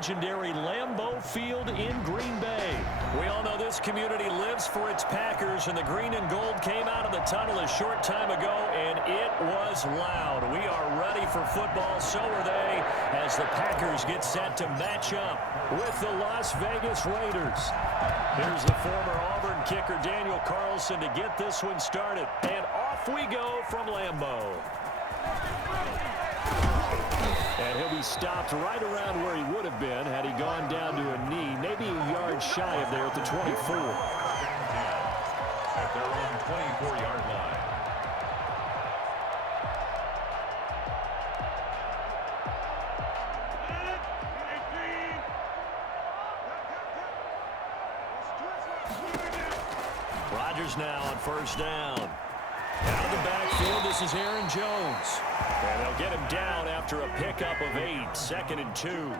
legendary Lambeau Field in Green Bay. We all know this community lives for its Packers, and the green and gold came out of the tunnel a short time ago, and it was loud. We are ready for football, so are they, as the Packers get set to match up with the Las Vegas Raiders. Here's the former Auburn kicker Daniel Carlson to get this one started, and off we go from Lambeau. And he'll be stopped right around where he would have been had he gone down to a knee, maybe a yard shy of there at the 24. At their own 24-yard line. Rodgers now on first down. Out of the backfield, this is Aaron Jones. And they'll get him down after a pickup of 8, 2nd and 2.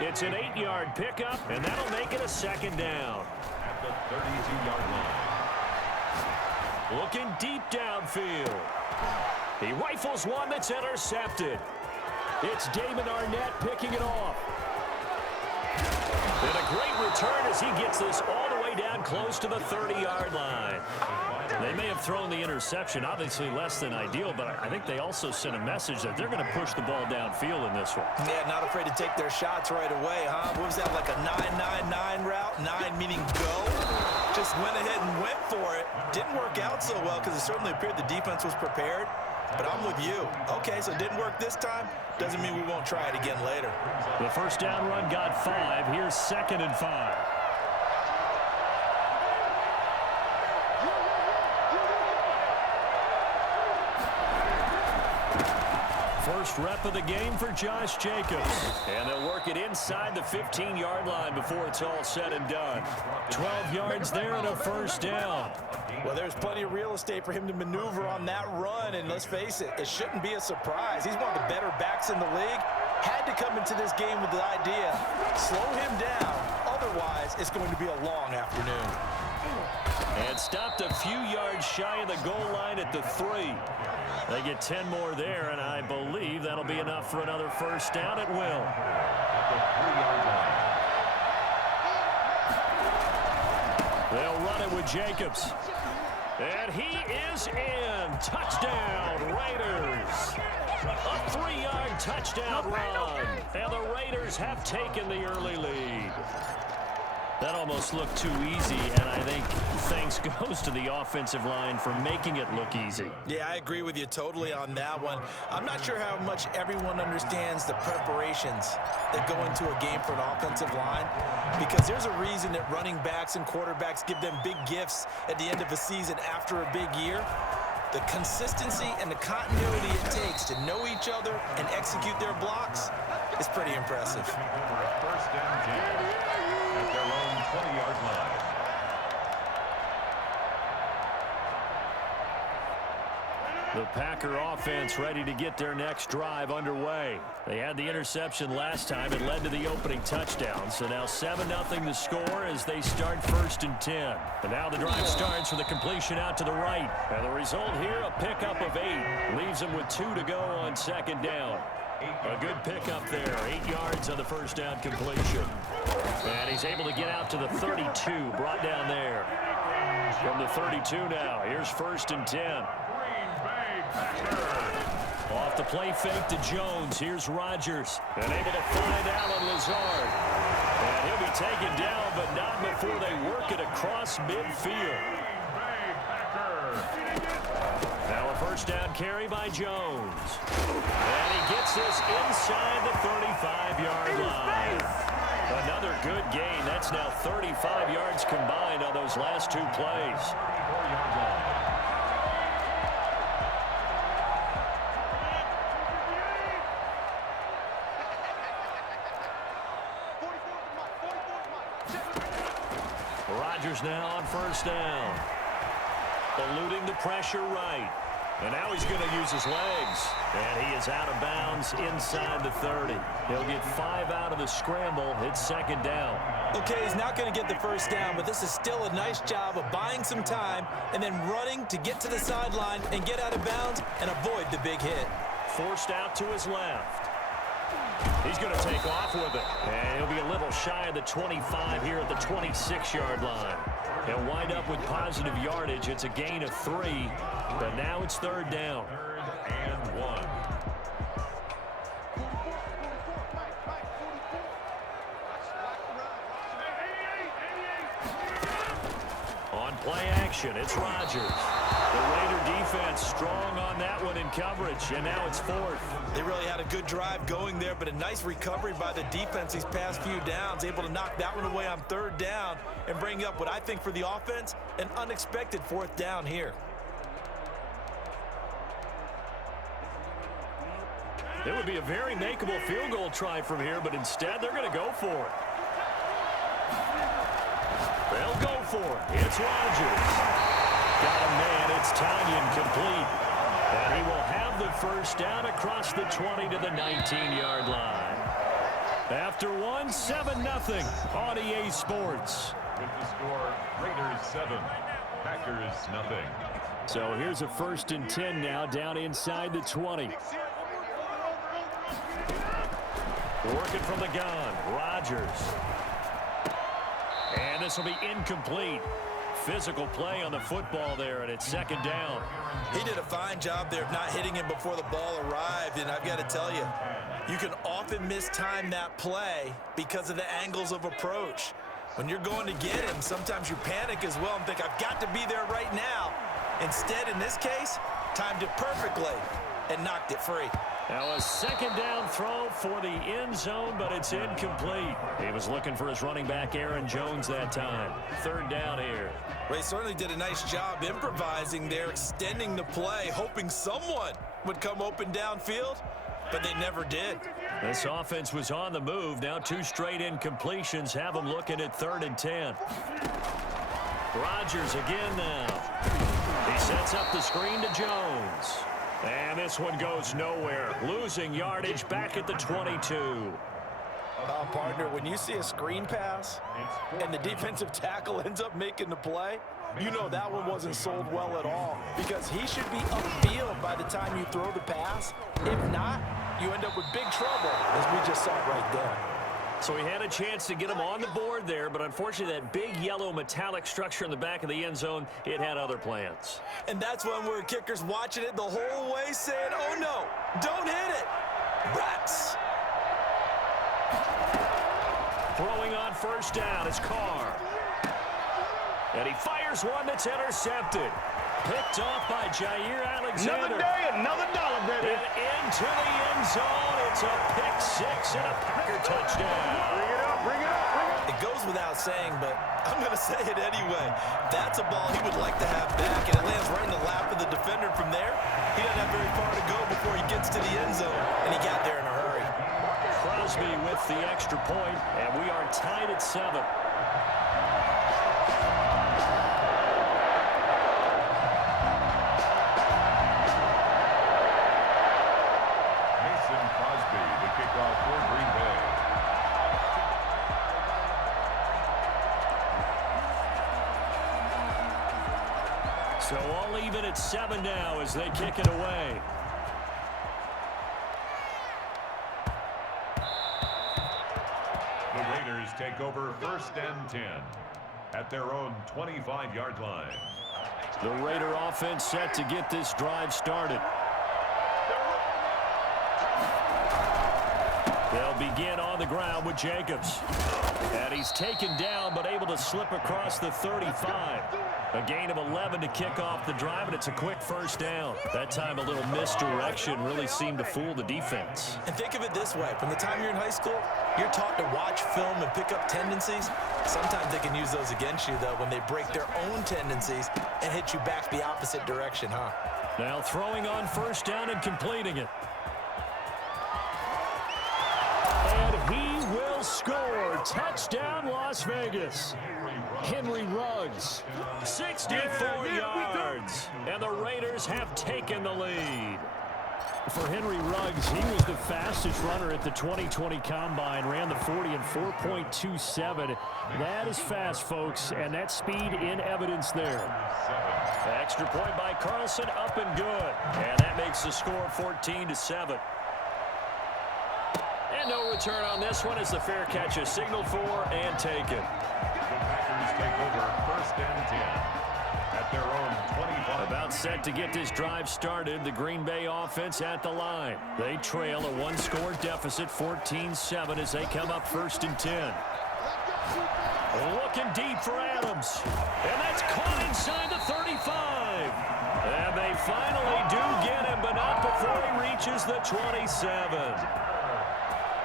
It's an 8-yard pickup, and that'll make it a 2nd down. At the 32-yard line. Looking deep downfield. He rifles one that's intercepted. It's Damon Arnett picking it off. And a great return as he gets this all the way down close to the 30-yard line. They may have thrown the interception, obviously less than ideal, but I think they also sent a message that they're going to push the ball downfield in this one. Yeah, not afraid to take their shots right away, huh? What was that, like a 9-9-9 route? 9 meaning go? Just went ahead and went for it. Didn't work out so well because it certainly appeared the defense was prepared. But I'm with you. Okay, so it didn't work this time. Doesn't mean we won't try it again later. The first down run got 5. Here's 2nd and 5. First rep of the game for Josh Jacobs. And they'll work it inside the 15-yard line before it's all said and done. 12 yards there and a first down. Well, there's plenty of real estate for him to maneuver on that run, and let's face it, it shouldn't be a surprise. He's one of the better backs in the league. Had to come into this game with the idea, slow him down, otherwise it's going to be a long afternoon. And stopped a few yards shy of the goal line at the 3. They get 10 more there, and I believe that'll be enough for another first down at will. They'll run it with Jacobs. And he is in. Touchdown, Raiders. A 3-yard touchdown run. And the Raiders have taken the early lead. That almost looked too easy, and I think thanks goes to the offensive line for making it look easy. Yeah, I agree with you totally on that one. I'm not sure how much everyone understands the preparations that go into a game for an offensive line, because there's a reason that running backs and quarterbacks give them big gifts at the end of a season after a big year. The consistency and the continuity it takes to know each other and execute their blocks is pretty impressive. First down, at their own 20-yard line. The Packer offense ready to get their next drive underway. They had the interception last time. It led to the opening touchdown. So now 7-0 the score as they start 1st and 10. And now the drive starts with a completion out to the right. And the result here, a pickup of 8. Leaves them with 2 to go on 2nd down. A good pickup there. 8 yards on the first down completion. And he's able to get out to the 32. Brought down there. From the 32 now. Here's 1st and 10. Off the play fake to Jones. Here's Rodgers. And able to find Alan Lazard. And he'll be taken down, but not before they work it across midfield. Now a first down carry by Jones. And he gets this inside the 35-yard line. Another good gain. That's now 35 yards combined on those last 2 plays. Rodgers now on first down. Eluding the pressure right. And now he's going to use his legs. And he is out of bounds inside the 30. He'll get 5 out of the scramble. It's 2nd down. Okay, he's not going to get the first down, but this is still a nice job of buying some time and then running to get to the sideline and get out of bounds and avoid the big hit. Forced out to his left. He's going to take off with it. And just shy of the 25 here at the 26-yard line. They'll wind up with positive yardage. It's a gain of 3, but now it's third down. 3rd and 1. On play action, it's Rodgers. The Raider defense strong on that one in coverage, and now it's 4th. They really had a good drive going there, but a nice recovery by the defense these past few downs, able to knock that one away on 3rd down and bring up what I think for the offense, an unexpected 4th down here. It would be a very makeable field goal try from here, but instead they're going to go for it. They'll go for it. It's Rodgers. Got a man. It's Tanyan complete. And he will have the first down across the 20 to the 19-yard line. After one, 7-0 on EA Sports. With the score, Raiders 7, Packers 0. So here's a 1st and 10 now down inside the 20. Working from the gun, Rodgers. And this will be incomplete. Physical play on the football there, and it's 2nd down. He did a fine job there of not hitting him before the ball arrived, and I've got to tell you, you can often mistime that play because of the angles of approach. When you're going to get him, sometimes you panic as well and think, I've got to be there right now. Instead, in this case, timed it perfectly and knocked it free. Now a 2nd down throw for the end zone, but it's incomplete. He was looking for his running back, Aaron Jones, that time. 3rd down here. Well, he certainly did a nice job improvising there, extending the play, hoping someone would come open downfield, but they never did. This offense was on the move. Now 2 straight incompletions have them looking at 3rd and 10. Rodgers again now. He sets up the screen to Jones. And this one goes nowhere. Losing yardage back at the 22. Partner, when you see a screen pass and the defensive tackle ends up making the play, you know that one wasn't sold well at all, because he should be upfield by the time you throw the pass. If not, you end up with big trouble, as we just saw right there. So he had a chance to get him on the board there, but unfortunately that big yellow metallic structure in the back of the end zone, it had other plans. And that's when we're kickers watching it the whole way saying, oh no, don't hit it. Rats. Throwing on 1st down is Carr. And he fires one that's intercepted. Picked off by Jair Alexander. Another day, another dollar, baby. And into the end zone. It's a pick 6 and a Packer touchdown. Bring it up, bring it up, bring it up. It goes without saying, but I'm going to say it anyway. That's a ball he would like to have back, and it lands right in the lap of the defender. From there, he doesn't have very far to go before he gets to the end zone, and he got there in a hurry. Crosby with the extra point, and we are tied at 7. So all even at 7 now as they kick it away. The Raiders take over 1st and 10 at their own 25-yard line. The Raider offense set to get this drive started. They'll begin on the ground with Jacobs. And he's taken down but able to slip across the 35. A gain of 11 to kick off the drive, and it's a quick 1st down. That time a little misdirection really seemed to fool the defense. And think of it this way. From the time you're in high school, you're taught to watch film and pick up tendencies. Sometimes they can use those against you, though, when they break their own tendencies and hit you back the opposite direction, huh? Now throwing on 1st down and completing it. And he will score. Touchdown, Las Vegas. Henry Ruggs, 64 yards, and the Raiders have taken the lead. For Henry Ruggs, he was the fastest runner at the 2020 Combine, ran the 40 in 4.27. That is fast, folks, and that speed in evidence there. Extra point by Carlson, up and good, and that makes the score 14-7. And no return on this one as the fair catch is signaled for and taken. The Packers take over 1st and 10 at their own 25. About set to get this drive started, the Green Bay offense at the line. They trail a one-score deficit, 14-7, as they come up 1st and 10. Looking deep for Adams. And that's caught inside the 35. And they finally do get him, but not before he reaches the 27.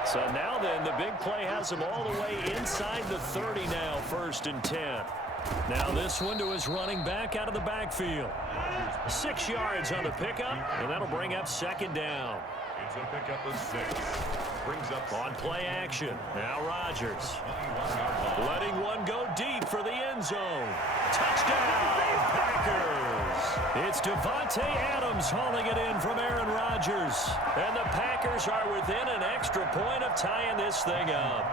So now then, the big play has him all the way inside the 30 now, 1st and 10. Now this one to his running back out of the backfield. 6 yards on the pickup, and that'll bring up 2nd down. It's a pickup of 6. Brings up On play action. Now Rodgers. Letting one go deep for the end zone. Touchdown, Packers. It's Davante Adams hauling it in from Aaron Rodgers. And the Packers are within an extra point of tying this thing up.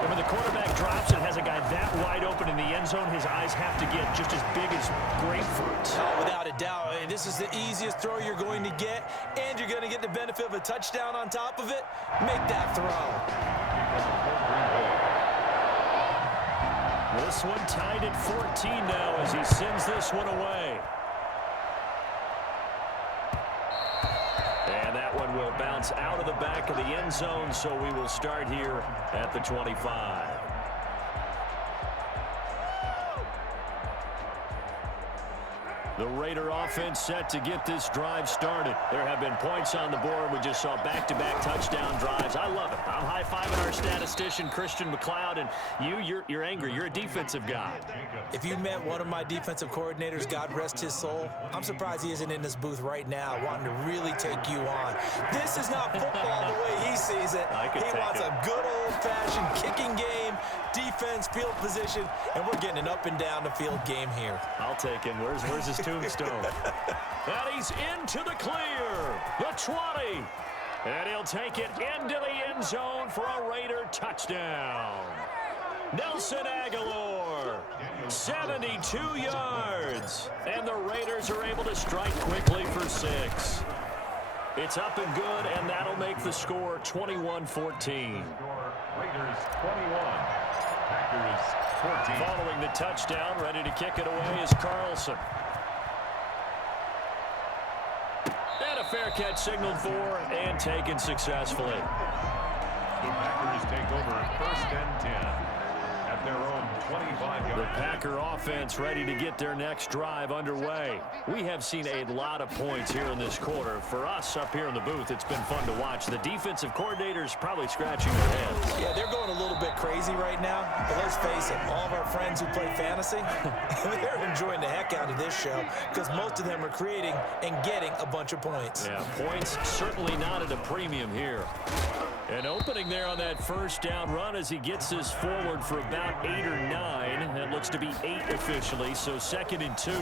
And when the quarterback drops and has a guy that wide open in the end zone, his eyes have to get just as big as grapefruit. Oh, without a doubt. And this is the easiest throw you're going to get, and you're going to get the benefit of a touchdown on top of it. Make that throw. This one tied at 14 now as he sends this one away. And that one will bounce out of the back of the end zone, so we will start here at the 25. The Raider offense set to get this drive started. There have been points on the board. We just saw back-to-back touchdown drives. I love it. I'm high-fiving our statistician, Christian McLeod, and you're angry. You're a defensive guy. If you met one of my defensive coordinators, God rest his soul, I'm surprised he isn't in this booth right now wanting to really take you on. This is not football the way he sees it. He wants a good old-fashioned kicking game, defense, field position, and we're getting an up-and-down the field game here. I'll take him. Where's his tombstone? And he's into the clear. The 20. And he'll take it into the end zone for a Raider touchdown. Nelson Aguilar, 72 yards. And the Raiders are able to strike quickly for 6. It's up and good, and that'll make the score 21-14. Raiders 21. Packers 14. Following the touchdown, ready to kick it away is Carlson. And a fair catch signaled for and taken successfully. The Packers take over 1st and 10 at their own 25-yard. The Packer offense ready to get their next drive underway. We have seen a lot of points here in this quarter. For us up here in the booth, it's been fun to watch. The defensive coordinators probably scratching their heads. Yeah, they're going a little bit crazy right now, but let's face it, all of our friends who play fantasy, they're enjoying the heck out of this show because most of them are creating and getting a bunch of points. Yeah, points certainly not at a premium here. An opening there on that 1st down run as he gets this forward for about 8 or 9. That looks to be 8 officially, so 2nd and 2.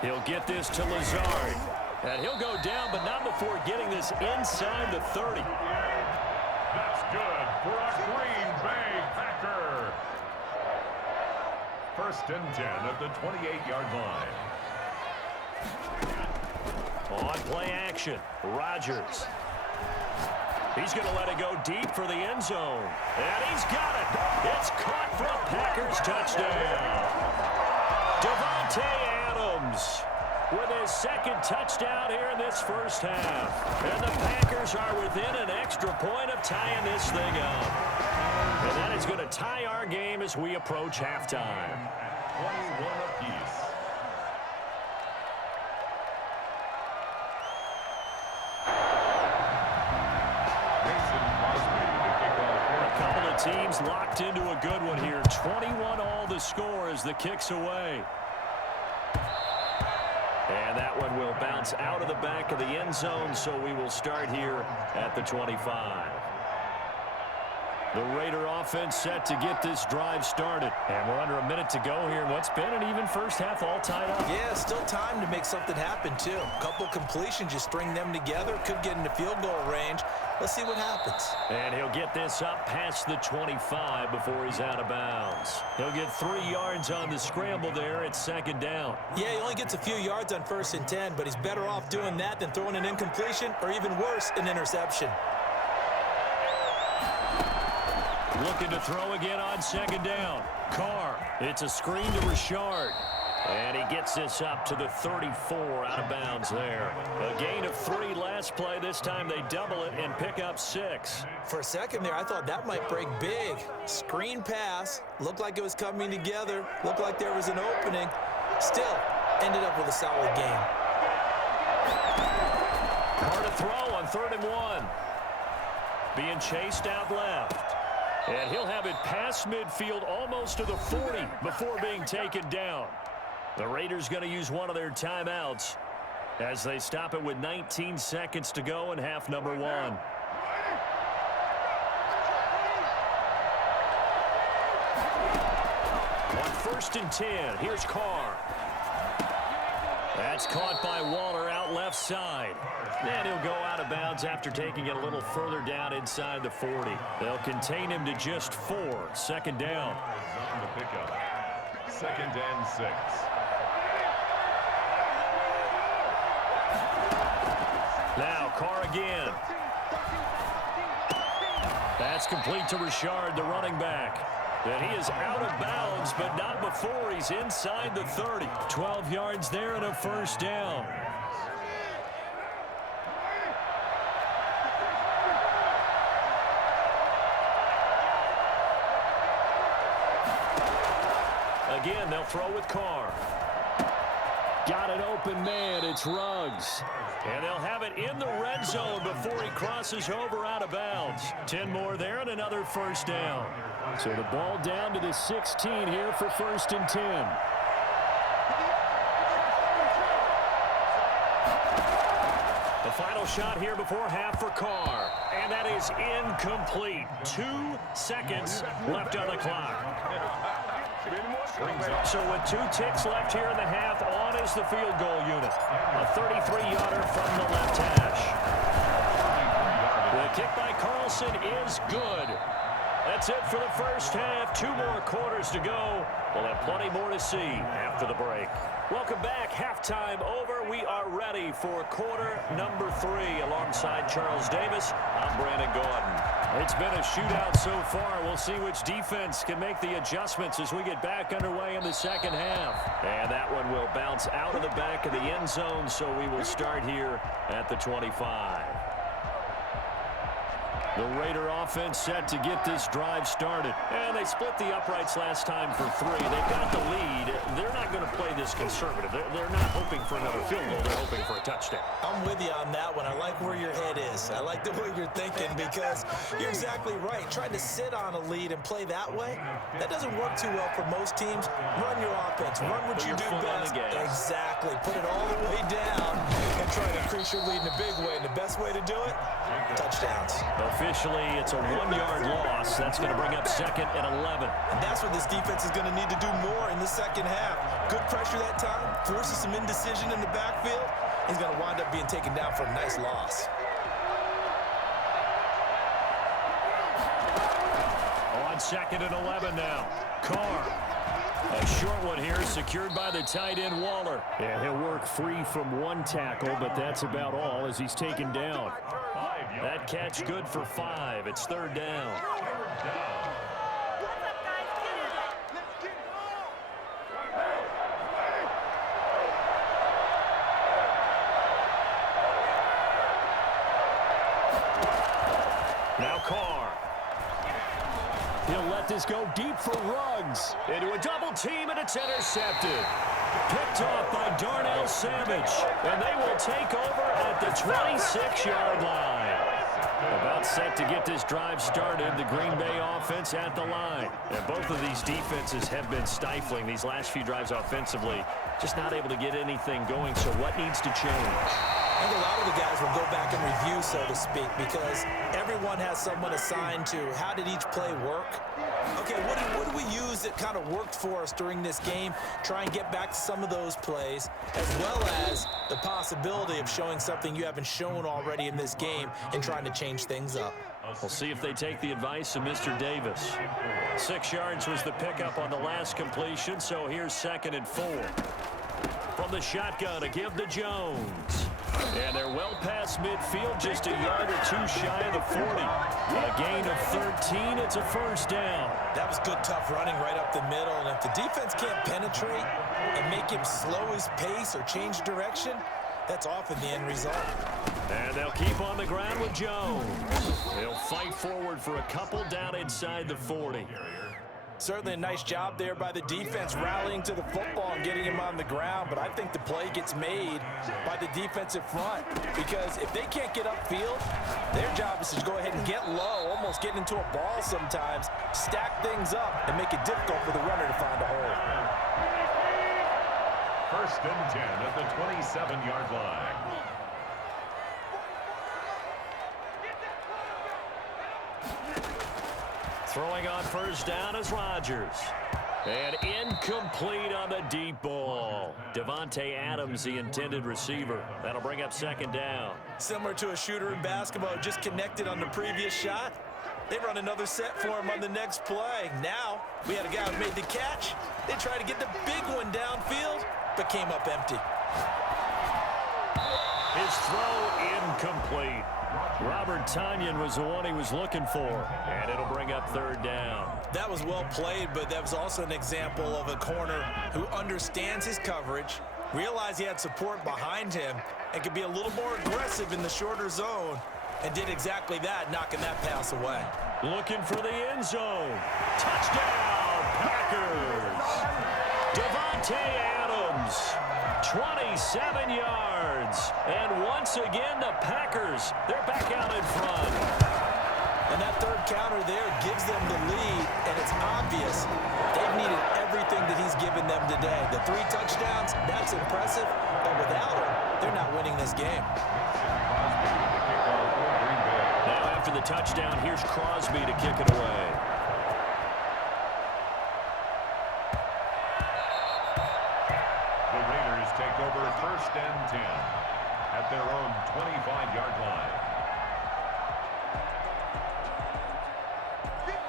He'll get this to Lazard. And he'll go down, but not before getting this inside the 30. That's good for a Green Bay Packer. 1st and 10 at the 28-yard line. On play action, Rodgers. He's going to let it go deep for the end zone. And he's got it. It's caught for a Packers touchdown. Davante Adams with his 2nd touchdown here in this 1st half. And the Packers are within an extra point of tying this thing up. And that is going to tie our game as we approach halftime. 21 apiece. Teams locked into a good one here. 21 all the score as the kick's away. And that one will bounce out of the back of the end zone, so we will start here at the 25. The Raider offense set to get this drive started. And we're under a minute to go here in what's been an even 1st half, all tied up. Yeah, still time to make something happen, too. A couple completions, you string them together, could get into field goal range. Let's see what happens. And he'll get this up past the 25 before he's out of bounds. He'll get 3 yards on the scramble there at 2nd down. Yeah, he only gets a few yards on 1st and 10, but he's better off doing that than throwing an incompletion or even worse, an interception. Looking to throw again on second down. Carr. It's a screen to Richard. And he gets this up to the 34 out of bounds there. A gain of 3 last play. This time they double it and pick up 6. For a second there, I thought that might break big. Screen pass. Looked like it was coming together. Looked like there was an opening. Still, ended up with a solid game. Carr to throw on 3rd and 1. Being chased out left. And he'll have it past midfield almost to the 40 before being taken down. The Raiders going to use one of their timeouts as they stop it with 19 seconds to go in half number 1. On 1st and 10, here's Carr. That's caught by Waller out left side. And he'll go out of bounds after taking it a little further down inside the 40. They'll contain him to just 4. 2nd down. On the pickup. 2nd and 6. Now Carr again. That's complete to Richard, the running back. And he is out of bounds, but not before he's inside the 30. 12 yards there and a 1st down. Again, they'll throw with Carr. Got an open man. It's Ruggs. And they'll have it in the red zone before he crosses over out of bounds. 10 more there and another 1st down. So the ball down to the 16 here for 1st and 10. The final shot here before half for Carr. And that is incomplete. 2 seconds left on the clock. So with 2 ticks left here in the half, on is the field goal unit. A 33-yarder from the left hash. The kick by Carlson is good. That's it for the first half. 2 more quarters to go. We'll have plenty more to see after the break. Welcome back. Halftime over. We are ready for quarter number 3. Alongside Charles Davis, I'm Brandon Gordon. It's been a shootout so far. We'll see which defense can make the adjustments as we get back underway in the second half. And that one will bounce out of the back of the end zone, so we will start here at the 25. The Raider offense set to get this drive started. And they split the uprights last time for 3. They've got the lead. They're not going to play this conservative. They're not hoping for another field goal. They're hoping for a touchdown. I'm with you on that one. I like where your head is. I like the way you're thinking because you're exactly right. Trying to sit on a lead and play that way, that doesn't work too well for most teams. Run your offense. Run what you do best. Exactly. Put it all the way down and try to increase your lead in a big way. And the best way to do it, touchdowns. Officially, it's a 1-yard loss. That's going to bring up 2nd and 11. And that's what this defense is going to need to do more in the second half. Good pressure that time, forces some indecision in the backfield. He's going to wind up being taken down for a nice loss. On 2nd and 11 now. Carr. A short one here, secured by the tight end Waller. Yeah, he'll work free from 1 tackle, but that's about all as he's taken down. That catch good for 5. It's 3rd down. Now Carr. He'll let this go deep for Ruggs. Into a double team, and it's intercepted. Picked off by Darnell Savage. And they will take over at the 26-yard line. About set to get this drive started, the Green Bay offense at the line. And both of these defenses have been stifling these last few drives offensively. Just not able to get anything going, so what needs to change? I think a lot of the guys will go back and review, so to speak, because everyone has someone assigned to how did each play work. Okay, what do we use that kind of worked for us during this game? Try and get back to some of those plays, as well as the possibility of showing something you haven't shown already in this game and trying to change things up. We'll see if they take the advice of Mr. Davis. 6 yards was the pickup on the last completion, so here's 2nd and 4. From the shotgun to give to Jones. And they're well past midfield, just a yard or two shy of the 40. A gain of 13, it's a first down. That was good, tough running right up the middle. And if the defense can't penetrate and make him slow his pace or change direction, that's often the end result. And they'll keep on the ground with Jones. They'll fight forward for a couple down inside the 40. Certainly a nice job there by the defense rallying to the football and getting him on the ground, but I think the play gets made by the defensive front because if they can't get upfield, their job is to go ahead and get low, almost get into a ball sometimes, stack things up, and make it difficult for the runner to find a hole. First and 10 at the 27-yard line. Throwing on first down is Rodgers. And incomplete on the deep ball. Davante Adams, the intended receiver. That'll bring up second down. Similar to a shooter in basketball, just connected on the previous shot. They run another set for him on the next play. Now, we had a guy who made the catch. They tried to get the big one downfield, but came up empty. His throw incomplete. Robert Tonyan was the one he was looking for, and it'll bring up third down. That was well played, but that was also an example of a corner who understands his coverage, realized he had support behind him, and could be a little more aggressive in the shorter zone, and did exactly that, knocking that pass away. Looking for the end zone. Touchdown, Packers! Davante Adams, 27 yards. And once again, the Packers, they're back out in front. And that third counter there gives them the lead, and it's obvious they've needed everything that he's given them today. The 3 touchdowns, that's impressive, but without him, they're not winning this game. Now after the touchdown, here's Crosby to kick it away. The Raiders take over first and 10 at their own 25-yard line.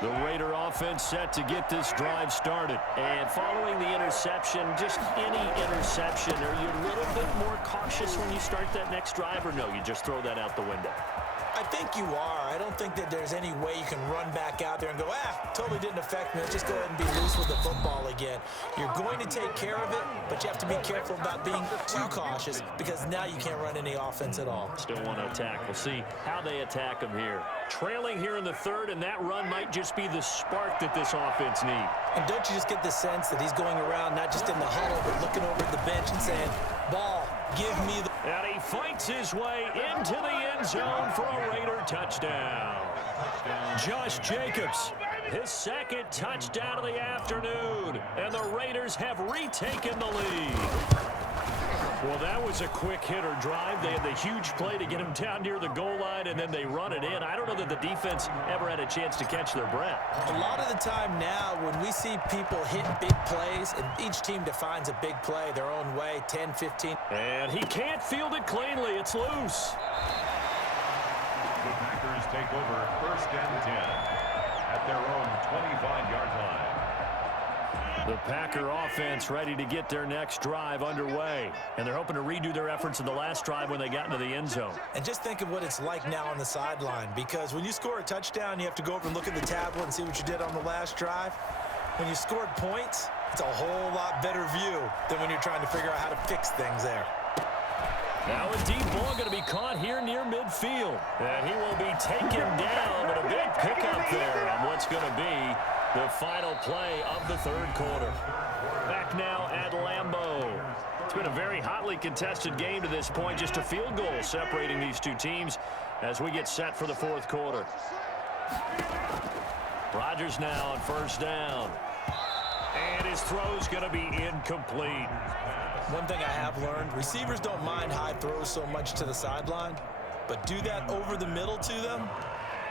The Raider offense set to get this drive started. And following the interception, just any interception, are you a little bit more cautious when you start that next drive, or no, you just throw that out the window? I think you are. I don't think that there's any way you can run back out there and go, totally didn't affect me. Let's just go ahead and be loose with the football again. You're going to take care of it, but you have to be careful about being too cautious because now you can't run any offense at all. Still want to attack. We'll see how they attack them here. Trailing here in the third, and that run might just be the spark that this offense needs. And don't you just get the sense that he's going around not just in the huddle, but looking over at the bench and saying, ball, give me the... And he fights his way into the end zone for a Raider touchdown. Josh Jacobs, his second touchdown of the afternoon, and the Raiders have retaken the lead. Well, that was a quick hitter drive. They had the huge play to get him down near the goal line, and then they run it in. I don't know that the defense ever had a chance to catch their breath. A lot of the time now, when we see people hit big plays, and each team defines a big play their own way, 10, 15. And he can't field it cleanly. It's loose. The Packers take over first and 10 at their own 25-yard line. The Packer offense ready to get their next drive underway. And they're hoping to redo their efforts in the last drive when they got into the end zone. And just think of what it's like now on the sideline, because when you score a touchdown, you have to go over and look at the tablet and see what you did on the last drive. When you scored points, it's a whole lot better view than when you're trying to figure out how to fix things there. Now a deep ball going to be caught here near midfield. And he will be taken down, but a big pickup there on what's going to be the final play of the third quarter. Back now at Lambeau. It's been a very hotly contested game to this point. Just a field goal separating these two teams as we get set for the fourth quarter. Rodgers now on first down. And his throw's going to be incomplete. One thing I have learned, receivers don't mind high throws so much to the sideline, but do that over the middle to them,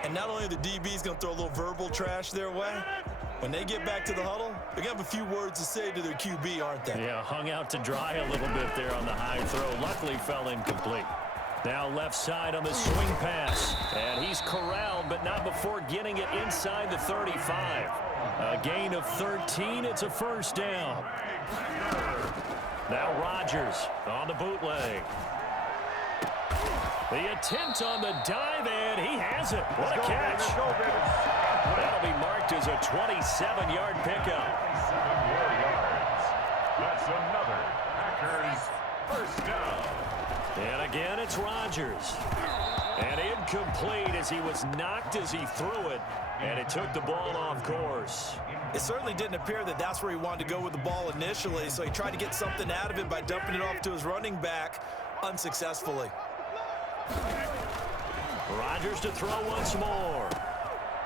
and not only are the DBs going to throw a little verbal trash their way, when they get back to the huddle, they're going to have a few words to say to their QB, aren't they? Yeah, hung out to dry a little bit there on the high throw. Luckily fell incomplete. Now left side on the swing pass, and he's corralled, but not before getting it inside the 35. A gain of 13, it's a first down. Now Rodgers on the bootleg. The attempt on the dive, and he has it. What a catch. That'll be marked as a 27-yard pickup. 27 more yards. That's another Packers first down. And again, it's Rodgers. And incomplete as he was knocked as he threw it, and it took the ball off course. It certainly didn't appear that that's where he wanted to go with the ball initially, so he tried to get something out of it by dumping it off to his running back unsuccessfully. Rodgers to throw once more.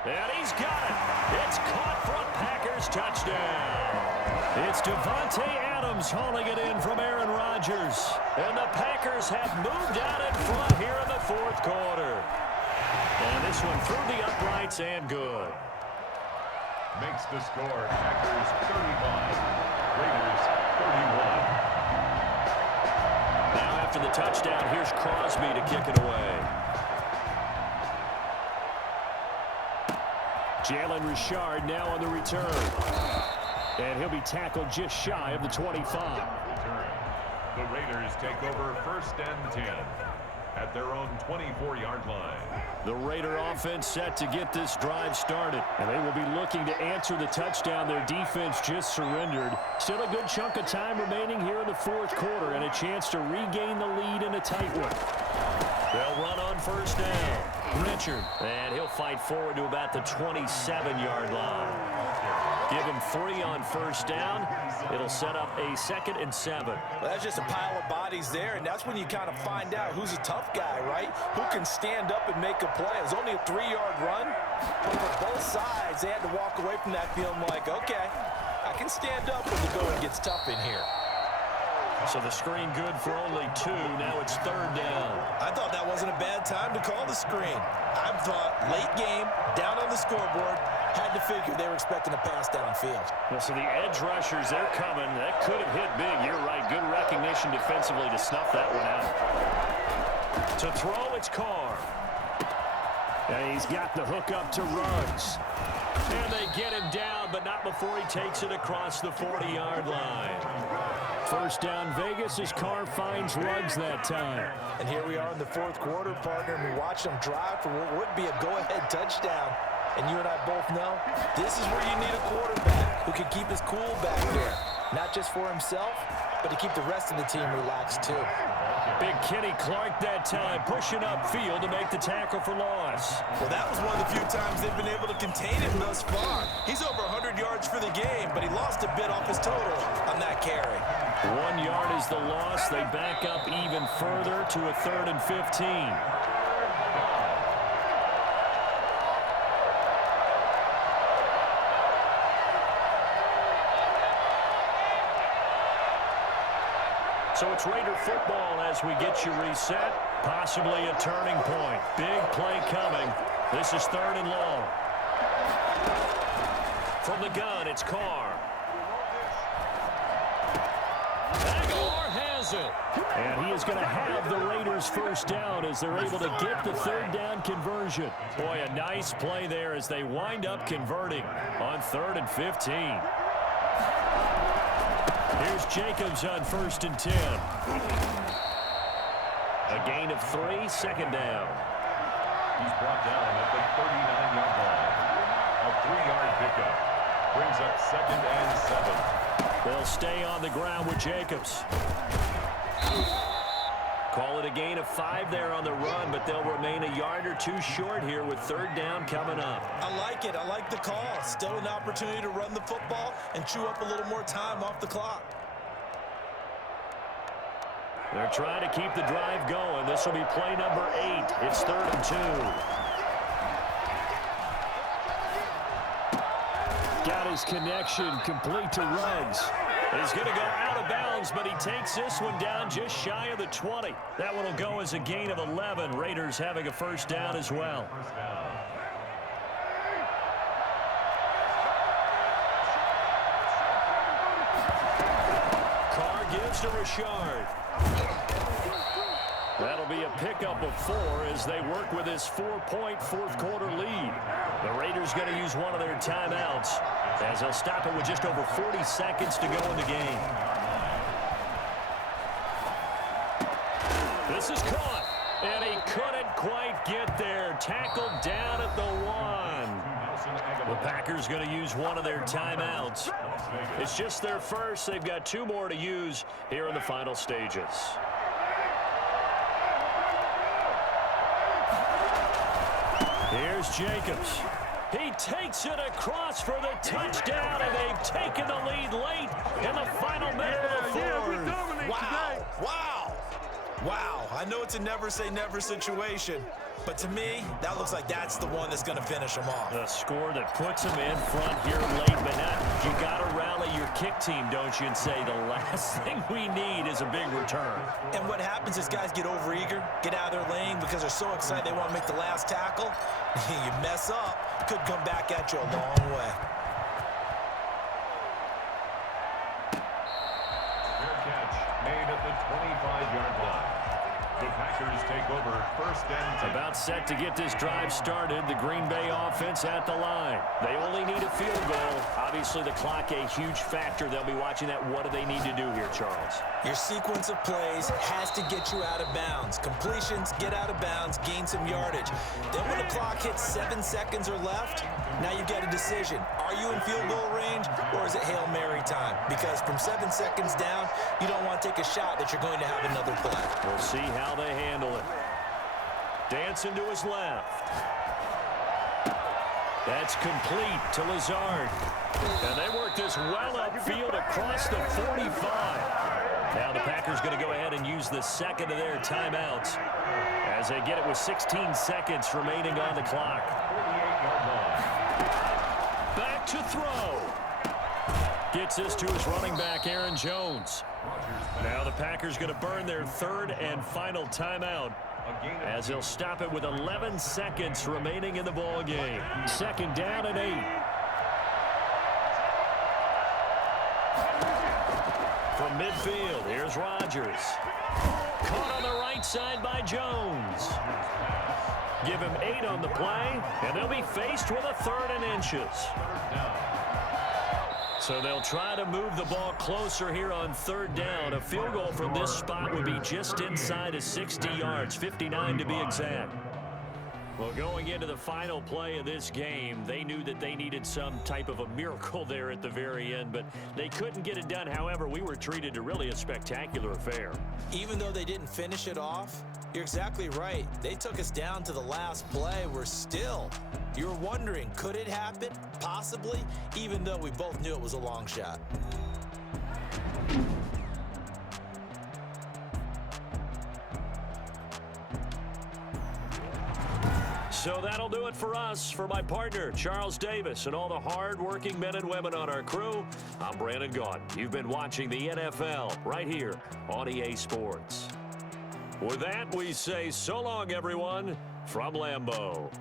And he's got it. It's caught for a Packers touchdown. It's Devontae Adams hauling it in from Aaron Rodgers. And the Packers have moved out in front here in the fourth quarter. And this one through the uprights and good. Makes the score Packers 35, Raiders 31. Now after the touchdown, here's Crosby to kick it away. Jalen Richard now on the return. And he'll be tackled just shy of the 25. The Raiders take over first and 10 at their own 24-yard line. The Raider offense set to get this drive started. And they will be looking to answer the touchdown their defense just surrendered. Still a good chunk of time remaining here in the fourth quarter and a chance to regain the lead in a tight one. They'll run on first down. Richard. And he'll fight forward to about the 27-yard line. Give him 3 on first down. It'll set up a 2nd and 7. Well, that's just a pile of bodies there, and that's when you kind of find out who's a tough guy, right? Who can stand up and make a play. It was only a 3-yard run, but for both sides, they had to walk away from that feeling like, okay, I can stand up when the going gets tough in here. So the screen good for only 2. Now it's 3rd down. I thought that wasn't a bad time to call the screen. I thought late game, down on the scoreboard, had to figure they were expecting a pass downfield. Well, so the edge rushers, they're coming. That could have hit big. You're right. Good recognition defensively to snuff that one out. To throw, it's Carr. And he's got the hook up to Ruggs. And they get him down, but not before he takes it across the 40-yard line. First down Vegas as Carr finds Ruggs that time. And here we are in the fourth quarter, partner, and we watched them drive for what would be a go-ahead touchdown. And you and I both know this is where you need a quarterback who can keep his cool back there. Not just for himself, but to keep the rest of the team relaxed too. Big Kenny Clark that time, pushing upfield to make the tackle for loss. Well, that was one of the few times they've been able to contain him thus far. He's over 100 yards for the game, but he lost a bit off his total on that carry. 1 yard is the loss. They back up even further to a 3rd and 15. So it's Raider football as we get you reset. Possibly a turning point. Big play coming. This is 3rd and long. From the gun, it's Carr. Aguilar has it. And he is going to have the Raiders first down as they're able to get the 3rd down conversion. Boy, a nice play there as they wind up converting on 3rd and 15. Here's Jacobs on 1st and 10. A gain of 3, 2nd down. He's brought down at the 39-yard line. A 3-yard pickup brings up 2nd and 7. They'll stay on the ground with Jacobs. Call it a gain of 5 there on the run, but they'll remain a yard or 2 short here with 3rd down coming up. I like it. I like the call. Still an opportunity to run the football and chew up a little more time off the clock. They're trying to keep the drive going. This will be play number 8. It's 3rd and 2. Got his connection complete to Ruggs. He's going to go out of bounds, but he takes this one down just shy of the 20. That one will go as a gain of 11. Raiders having a first down as well. Carr gives to Richard. That'll be a pickup of 4 as they work with this 4-point fourth quarter lead. The Raiders going to use one of their timeouts as they'll stop it with just over 40 seconds to go in the game. This is caught, and he couldn't quite get there. Tackled down at the 1. The Packers going to use one of their timeouts. It's just their first. They've got 2 more to use here in the final stages. Here's Jacobs. He takes it across for the touchdown, and they've taken the lead late in the final minute of the 4th. Wow, wow, wow. I know it's a never say never situation, but to me, that looks like that's the one that's going to finish them off. A score that puts them in front here late, but now you got to rally your kick team, don't you, and say the last thing we need is a big return. And what happens is guys get overeager, get out of their lane because they're so excited they want to make the last tackle. You mess up, could come back at you a long way. Fair catch made at the 25-yard line. The Packers take over 1st and 10. About set to get this drive started. The Green Bay offense at the line. They only need a field goal. Obviously, the clock a huge factor. They'll be watching that. What do they need to do here, Charles? Your sequence of plays has to get you out of bounds. Completions, get out of bounds, gain some yardage. Then when the clock hits 7 seconds or left, now you get a decision. Are you in field goal range, or is it Hail Mary time? Because from 7 seconds down, you don't want to take a shot that you're going to have another play. We'll see how they handle it. Dancing to his left. That's complete to Lazard. And they work this well upfield across the 45. Now the Packers going to go ahead and use the second of their timeouts as they get it with 16 seconds remaining on the clock. Back to throw. Gets this to his running back, Aaron Jones. Now the Packers going to burn their 3rd and final timeout as they'll stop it with 11 seconds remaining in the ball game. 2nd down and 8. From midfield, here's Rodgers. Caught on the right side by Jones. Give him 8 on the play, and they'll be faced with a 3rd and inches. So they'll try to move the ball closer here on 3rd down. A field goal from this spot would be just inside of 60 yards, 59 to be exact. Well, going into the final play of this game, they knew that they needed some type of a miracle there at the very end, but they couldn't get it done. However, we were treated to really a spectacular affair. Even though they didn't finish it off, you're exactly right. They took us down to the last play. You're wondering, could it happen? Possibly, even though we both knew it was a long shot. So that'll do it for us. For my partner, Charles Davis, and all the hard-working men and women on our crew, I'm Brandon Gaudin. You've been watching the NFL right here on EA Sports. With that, we say so long, everyone, from Lambeau.